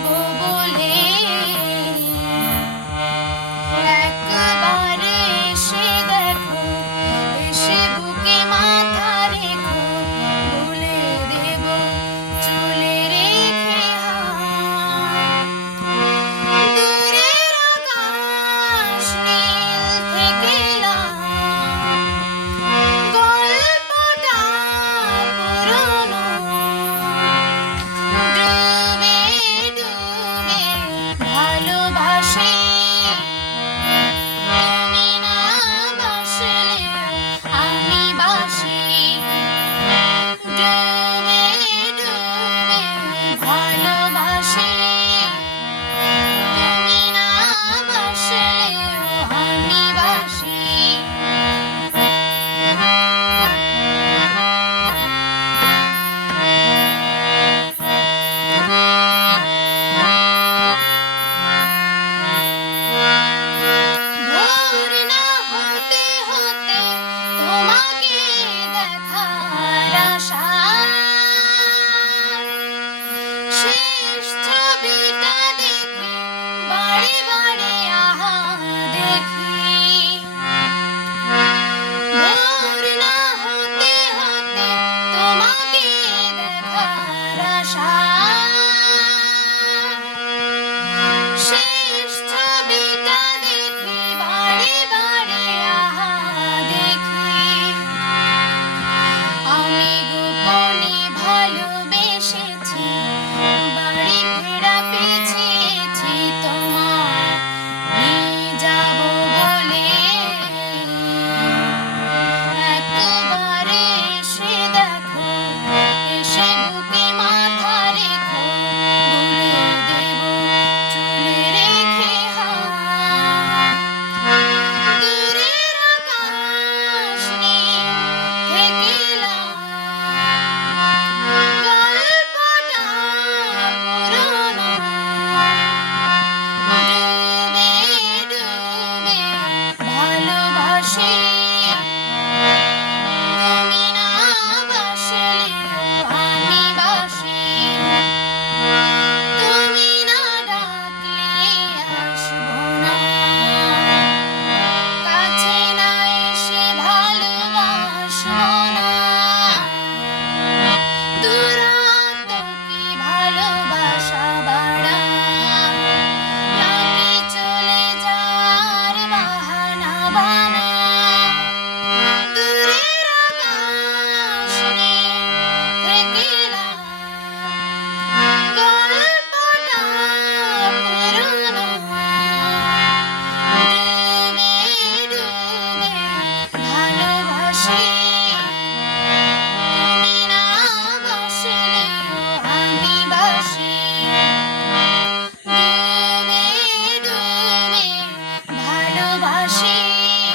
Oh boy. machine.